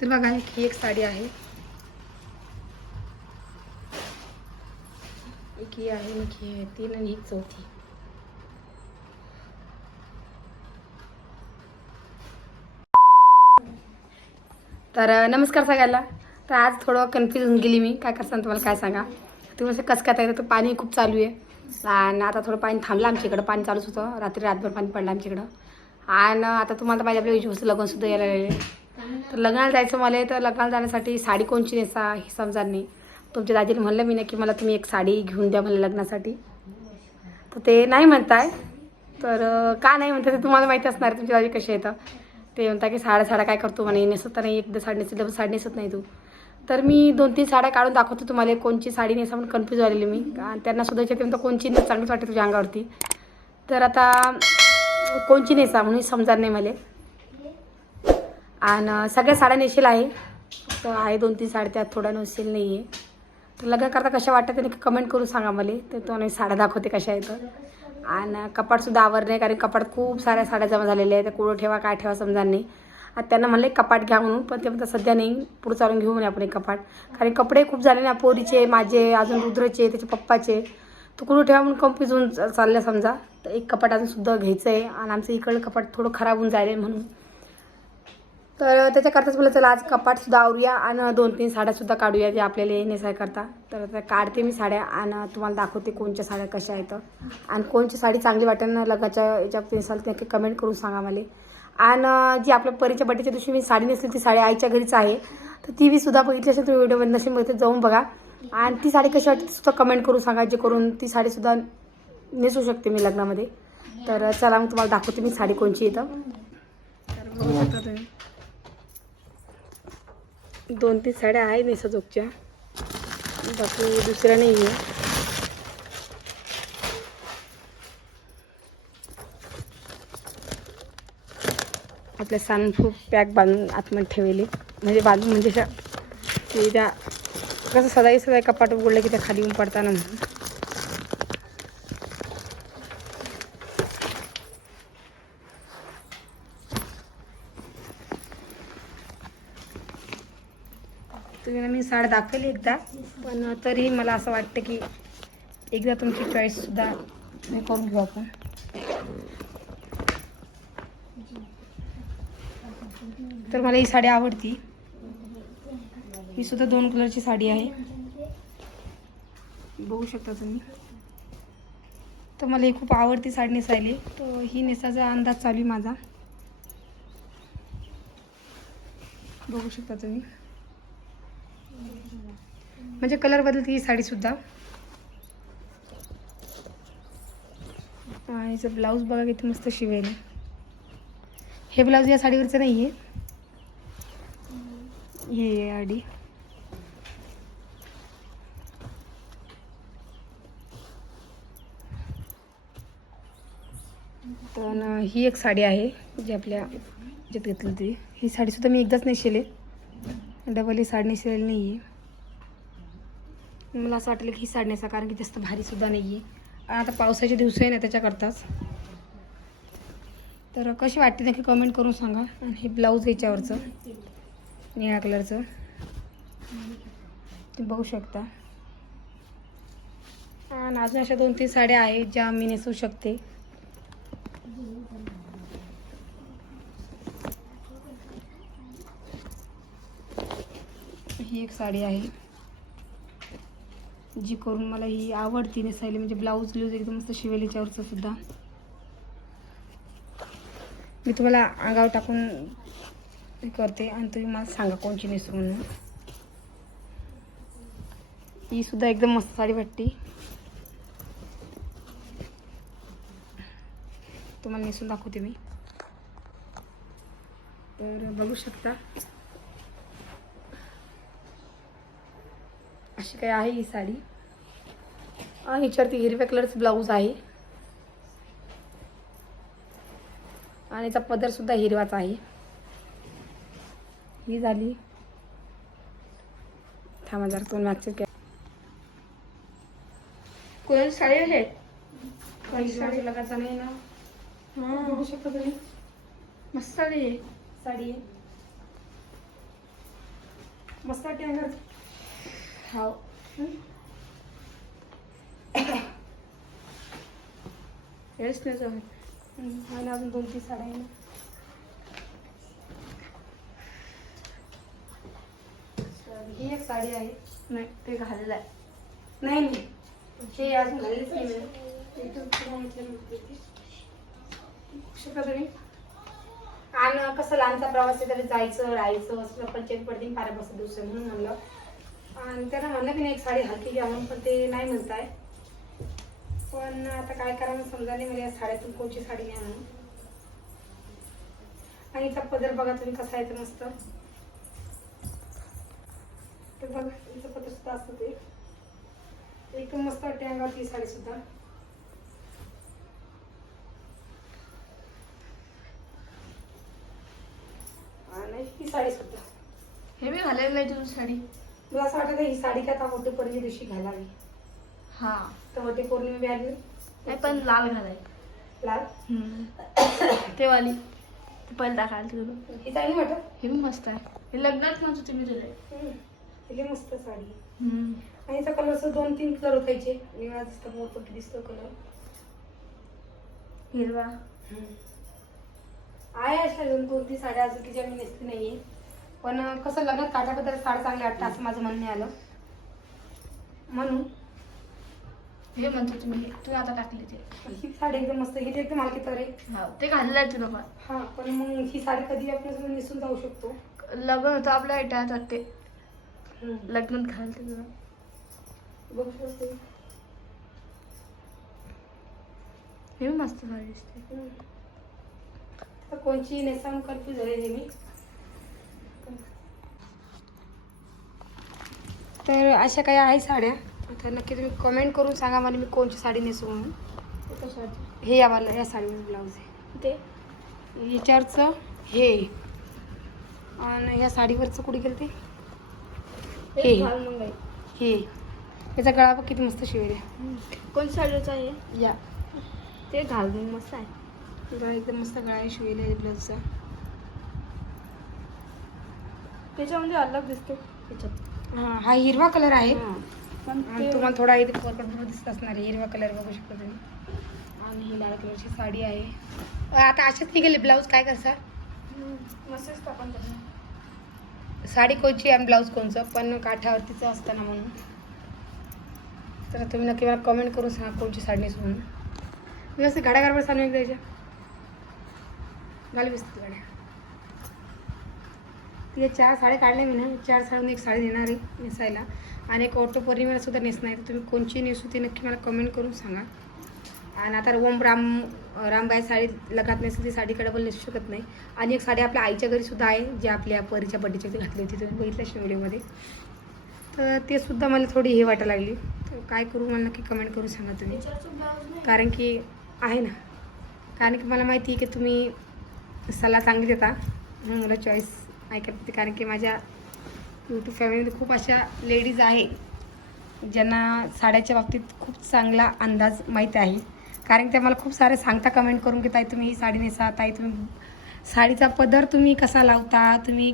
तर बघा ही एक साडी आहे. एक ही आहे मग ही आहे तीन आणि एक चौथी. तर नमस्कार सगळ्याला तर आज थोडं कन्फ्युज होऊन गेली मी. काय करसान तुम्हाला काय सांगा? तुम्ही कसं कसं काय तर पाणी खूप चालू आहे. आणि आता थोडं पाणी थांबलं आमच्या इकडं. पाणी चालूच होतं. रात्री रातभर पाणी पडलं आमच्याकडं आणि आता तुम्हाला पाहिजे आपल्या विजूचं लग्नसुद्धा यायला तर लग्नाला जायचं मला तर लग्नाला जाण्यासाठी साडी कोणची नेसा हे समजा नाही तुमच्या दाजीला म्हणलं मी ना की मला तुम्ही एक साडी घेऊन द्या मला लग्नासाठी. तर ते नाही म्हणताय तर का नाही म्हणतात ते तुम्हाला माहिती असणार आहे, तुमच्या दाजी कसे येतं ते म्हणता की साड्या साड्या काय करतो म्हणे नेसत तर नाही एकदा साडी नेसत डबल साडी नेसत नाही तू. तर मी दोन तीन साड्या काढून दाखवतो तुम्हाला कोणची साडी नेसा म्हणून कन्फ्यूज झालेली मी. आणि त्यांना सुद्धा विचारते म्हणतो कोणची चांगलीच वाटते तुझ्या अंगावरती. तर आता कोणची नेसा म्हणून समजणार नाही मला. आणि सगळ्या साड्या नेशील आहे. तर आहे दोन तीन साड्या त्यात थोड्या नसेल नाही आहे तर लग्न करता कशा वाटतात त्यांनी कमेंट करून सांगा मला. तर तो नाही साड्या दाखवते कशा आहेत. आणि कपाटसुद्धा आवर नाही कारण कपाट खूप साऱ्या साड्या जमा झालेल्या आहेत. त्या कुठं ठेवा काय ठेवा समजा नाही. आता त्यांना म्हणलं कपाट घ्या म्हणून. पण ते म्हणतात सध्या नाही पुढं चालून घेऊ म्हणे आपण एक कपाट. कारण कपडे खूप झाले ना पोरीचे माझे अजून रुद्रचे त्याचे पप्पाचे. तो कुठं ठेवा म्हणून कंपीज होऊन चालल्या समजा. तर एक कपाट अजूनसुद्धा घ्यायचं आहे आणि आमचं इकडलं कपाट थोडं खराब होऊन जायला म्हणून. तर त्याच्याकरताच मला चला आज कपाटसुद्धा आवरूया आणि दोन तीन साड्यासुद्धा काढूया जे आपल्याला नेसायकरता तर त्या काढते मी साड्या आणि तुम्हाला दाखवते कोणच्या साड्या कशा आहेत. आणि कोणची साडी चांगली वाटेल लग्नाच्या याच्यात नेसाल ते नक्की कमेंट करून सांगा मला. आणि जी आपल्या परीच्या बड्डेच्या दिवशी मी साडी नेसली ती साडी आईच्या घरीच आहे. तर ती मी सुद्धा बघितली असेल तुम्ही व्हिडिओमध्ये नसेल बघितली जाऊन बघा. आणि ती साडी कशी वाटते सुद्धा कमेंट करून सांगा जे करून ती साडीसुद्धा नेसू शकते मी लग्नामध्ये. तर चला मग तुम्हाला दाखवते मी साडी कोणची येतं तर बघू शकता तुम्ही दोन तीन साड्या आहे नेसाजोगच्या. बाकी दुसऱ्या नाही आहे. आपल्या सानफूप पॅक बांधून आतमध्ये ठेवले म्हणजे बांधून म्हणजे अशा त्या कसं सदाई सदाई कपाट उघडलं की त्या खाली येऊन पडताना म्हणून. तुम्ही मी साड्या दाखवली एकदा. पण तरी मला असं वाटतं की एकदा तुमची चॉईससुद्धा हे करून घेऊ आपण. तर मला ही साडी आवडती. ही सुद्धा दोन कलरची साडी आहे. बघू शकता तुम्ही. तर मला ही खूप आवडती साडी नेसायली. तर ही नेसायचा अंदाज चालू आहे माझा. बघू शकता तुम्ही. म्हणजे कलर बदलते ही साडीसुद्धा आणि हिचं ब्लाऊज बघा किती मस्त शिवेल. हे ब्लाऊज या साडीवरचं नाही आहे हे आहे आडी. तर ही एक साडी आहे जी आपल्या ज्यात घेतली होती. ही साडीसुद्धा मी एकदाच नाही शिले डबल ही साडी शिलेली नाही आहे मला असं वाटलं की ही साडी नेसा कारण की जास्त भारीसुद्धा नाही आहे आता पावसाचे दिवस आहे ना त्याच्याकरताच. तर कशी वाटते नक्की कमेंट करून सांगा. आणि हे ब्लाऊज याच्यावरचं निळ्या कलरचं ते बघू शकता. आणि अजून अशा दोन तीन साड्या आहेत ज्या मी नेसू शकते. ही एक साडी आहे. जी करून मला ही आवडती नेसायला म्हणजे ब्लाऊज ब्लूज एकदम मस्त शिवेल याच्यावरचं सुद्धा. मी तुम्हाला अंगावर टाकून करते आणि तुम्ही मला सांगा कोणची नेसू म्हणून. ही सुद्धा एकदम मस्त साडी वाटते तुम्हाला नेसून दाखवते मी. तर बघू शकता. अशी काय आहे ही साडी? आणि ह्याच्यावरती हिरव्या कलरचं ब्लाऊज आहे. आणि याचा पदर सुद्धा हिरवाच आहे. ही झाली. थांबा जरा दोन मागचे काय कोणाची साडी आहे? साडी लगायचा नाही ना. हा बघू शकता तुम्ही. मस्त साडी आहे. साडी आहे. मस्त वाटते अंगावर हो हेच नाही जमत आणि अजून दोन तीन साड्या आहे तर ही एक साडी आहे. नाही ते घाललाय नाही नाही. हे अजून घाललेच नाही मी. आणि कसं लांबचा प्रवास आहे तरी जायचं राहायचं असं पंचायत पडते पारा बसत दुसरं म्हणून म्हणलं. आणि त्यांना म्हणलं की नाही एक साडी हलकी घ्या म्हणून पण ते नाही म्हणताय. पण आता काय करावं समजा नाही मला या साड्यातून कोणची साडी घ्या म्हणून. आणि इथं पदर बघा तुम्ही कसा आहे तर मस्त. ते बघा इथं पदर सुद्धा असतं ते. एकदम मस्त वाटते अंगावरती ही साडी सुद्धा. आणि ही साडी सुद्धा. हे मी घालेलं नाही तुझी साडी. मला असं वाटतं ही साडी काय आता वटी पौर्णिमे दिवशी घालावी? हा. तर वटी पौर्णिमे बी आली? नाही पण लाल घालाय लाल? ते वाली. ते पहिलं दाखवायला तुला ही चांगली वाटत? हे पण मस्त आहे. हे लग्नात नव्हतं तुम्ही दिले हम्म. ही लई मस्त साडी. आहे. आणि याचा कलर असं दोन तीन कलर होतायचे निळा दिसतो मोठं दिसतो कलर हिरवा. आहे अशा दोन दोन तीन साड्या अजून की ज्या मी नेसली नाहीये. पण कसं लग्नात काटाबद्दल साड्या चांगल्या वाटतं असं माझं म्हणणे आलं. म्हणून हे म्हणतो तुम्ही तुम्ही आता टाकली ते. ही साडी एकदम मस्त ही एकदम हलकी तर आहे हा ते घाललं आहे तुला पण. हा पण मग ही साडी कधी आपण नेसून जाऊ शकतो? लग्न होतं आपल्या इटात वाटते हम्म. लग्नात घालते तुला बघू शकतो. हे मस्त साडी दिसते. हम्म. आता कोणची नेसाम कन्फ्यूज झालेली मी. तर अशा काही आहे साड्या. तर नक्की तुम्ही कमेंट करून सांगा मला मी कोणची साडी नेसू म्हणून. हे आम्हाला या साडीवर ब्लाऊज आहे. ते? याच्यावरचं हे. आणि ह्या साडीवरचं कुठे गेलं ते? हे हे. हे. याचा गळा बघ किती मस्त शिवेल आहे कोणत्या साडीचं आहे? या. ते घाल मग मस्त आहे. गळा एकदम मस्त गळा आहे शिवेल आहे ब्लाऊजचा त्याच्यामध्ये अलग दिसतो. त्याच्यात. हा हिरवा कलर आहे. पण आणि तुम्हाला थोडा इथे कोरपट दिसत असणार आहे. हिरवा कलर बघू शकता तुम्ही. आणि ही लाल कलरची साडी आहे. आता अशाच निघाले ब्लाऊज काय करसा मस्त आपण त्याच्यात. साडी कोणची आणि ब्लाऊज कोणचं? पण काठावरतीचं असतं ना म्हणून. तर तुम्ही नक्की मला कमेंट करून सांगा कोणची साडी नेसू म्हणून. मी असं गाड्या गाड्या सांगू एकदा याच्या. घाल व्यवस्थित गाड्या तिथे चार साड्या काढल्या मी ना. चार साडून एक साडी देणार आहे नेसायला. आणि एक ऑटो पौर्णिमेला सुद्धा नेसणार आहे. तुम्ही कोणची नेसू ते नक्की मला कमेंट करून सांगा. आणि आता ओम राम रामबाई साडी लग्नात नेसली ती साडीकडे पण नेसू शकत नाही. आणि एक साडी आपल्या आईच्या घरी सुद्धा आहे जी आपल्या परीच्या बड्डेच्या घरी घातली होती. तुम्ही बघितलं असेल व्हिडिओमध्ये. तर ते सुद्धा मला थोडी हे वाटायला लागली. तर काय करू मला नक्की कमेंट करून सांगा तुम्ही. कारण की आहे ना. कारण की मला माहिती आहे की तुम्ही सल्ला चांगली देता. म्हणून मला चॉईस ऐकत होते. कारण की माझ्या यूट्यूब फॅमिलीमध्ये खूप अशा लेडीज आहे ज्यांना साड्याच्या बाबतीत खूप चांगला अंदाज माहीत आहे. कारण त्या मला खूप सारे सांगता कमेंट करून की ताई तुम्ही ही साडी नेसा ताई तुम्ही साडीचा पदर तुम्ही कसा लावता? तुम्ही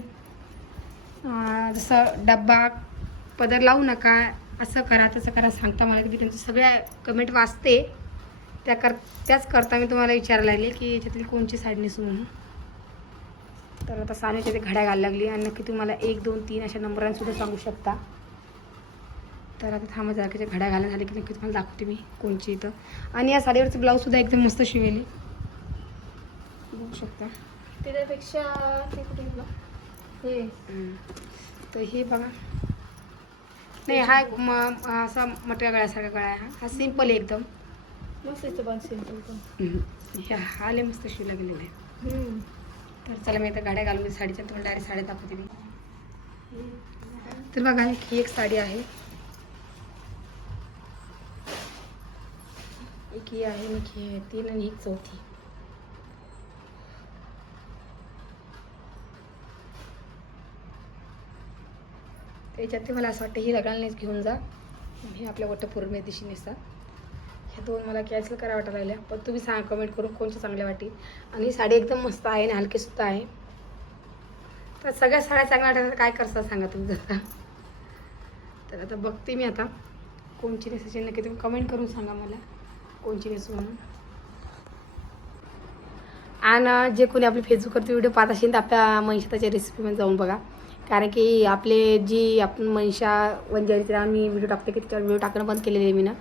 जसं डब्बा पदर लावू नका असं करा तसं करा सांगता मला की मी त्यांच्या सगळ्या कमेंट वाचते. त्या कर त्याच करता मी तुम्हाला विचारायला लागले की याच्यातली कोणची साडी नेसू म्हणून. तर आता सानेच्या ते घड्या घालायला लागली आणि नक्की तुम्हाला एक दोन तीन अशा नंबरांसुद्धा सांगू शकता. तर आता थांबा जरा त्याच्या घड्या घालायला झाले की नक्की तुम्हाला दाखवते मी कोणची इथं. आणि या साडीवरचं ब्लाऊजसुद्धा एकदम मस्त शिवेल. बघू शकता. त्याच्यापेक्षा ते कुठे? हे. तर हे बघा. नाही हा एक म असा मटका गळ्यासारखा गळा आहे हा. हा सिंपल आहे एकदम. मस्त पण सिंपल पण. हे लय मस्त शिवला गेलेला आहे. तर चला मी आता गाड्या घालून साडीच्या तुम्हाला डायरेक्ट साड्या दाखवते मी. तर बघा ही एक साडी आहे. एक ही आहे मग ही आहे. तीन आणि एक चौथी. त्याच्यात ते मला असं वाटतं ही लग्नाला घेऊन जा. हे आपल्या वटपौर्णिमे दिवशी नेसा. ह्या दोन मला कॅन्सल करा वाटा लागल्या पण तुम्ही सांगा कमेंट करून कोणच्या चांगल्या वाटेल आणि साडी एकदम मस्त आहे आणि हलकीसुद्धा आहे. तर सगळ्या साड्या चांगल्या वाटतात काय करता सांगा तुम्ही जरा. तर आता बघते मी आता कोणची नेसायची नक्की तुम्ही कमेंट करून सांगा मला कोणची नेसू म्हणून. आणि जे कोणी आपले फेसबुकवरती व्हिडिओ पाहत असेल तर आपल्या मनशाताच्या रेसिपीमध्ये जाऊन बघा. कारण की आपले जी आपण मनशा वंजारीचे आम्ही व्हिडिओ टाकते की त्याच्यावर व्हिडिओ टाकणं बंद केलेले आहे मी ना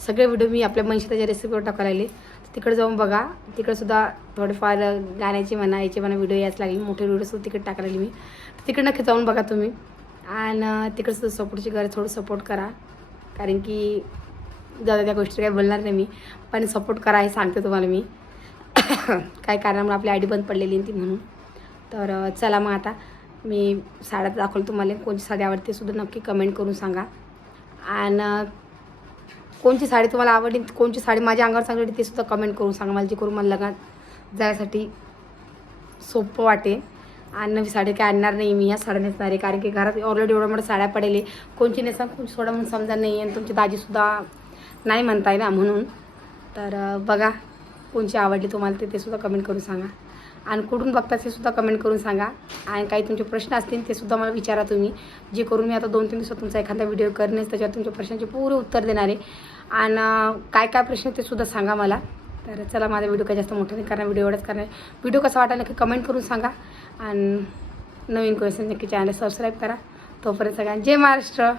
सगळे व्हिडिओ मी आपल्या मनशाताच्या रेसिपीवर टाकायला लागले. तिकडे जाऊन बघा. तिकडंसुद्धा थोडेफार गाण्याचे म्हणा याचे म्हणा व्हिडिओ याच लागले. मोठे व्हिडिओसुद्धा तिकडे टाकायला मी. तिकडे नक्की जाऊन बघा तुम्ही. आणि तिकडंसुद्धा सपोर्टची गरज थोडं सपोर्ट करा. कारण की जाऊ त्या गोष्टी काही बोलणार नाही मी. पण सपोर्ट करा हे सांगते तुम्हाला मी. काय कारणामुळे आपली आय डी बंद पडलेली ती म्हणून. तर चला मग आता मी साड्या दाखवलं तुम्हाला. कोणती साडी आवडते सुद्धा नक्की कमेंट करून सांगा. आणि कोणची साडी तुम्हाला आवडली कोणची साडी माझ्या अंगावर चांगली ते सुद्धा कमेंट करून सांगा. मला जे करून मला लग्नात जायसाठी सोपं वाटेल. आणि नवी साडी काय आणणार नाही मी ह्या साड्या नेसणार आहे. कारण की घरात ऑलरेडी एवढ्या मोठ्या साड्या पडेल कोणची नेसा कोणची सोडा म्हणून समजा नाही आणि तुमची दाजीसुद्धा नाही म्हणताय ना म्हणून. तर बघा कोणची आवडली तुम्हाला ते ते सुद्धा कमेंट करून सांगा. आणि कुठून बघता ते सुद्धा कमेंट करून सांगा. आणि काही तुमचे प्रश्न असतील ते सुद्धा मला विचारा तुम्ही. जे करून मी आता दोन तीन दिवसात तुमचा एखादा व्हिडिओ करणेच त्याच्यावर तुमच्या प्रश्नांचे पूर्ण उत्तर देणार. आहे आणि काय काय प्रश्न ते सुद्धा सांगा मला. तर चला माझा व्हिडिओ काय जास्त मोठा नाही करणार व्हिडिओ एवढंच करणार व्हिडिओ कसा वाटायला की कमेंट करून सांगा. आणि नवीन क्वेश्चन नक्की चॅनल सबस्क्राईब करा. तोपर्यंत सगळ्यांना जय महाराष्ट्र.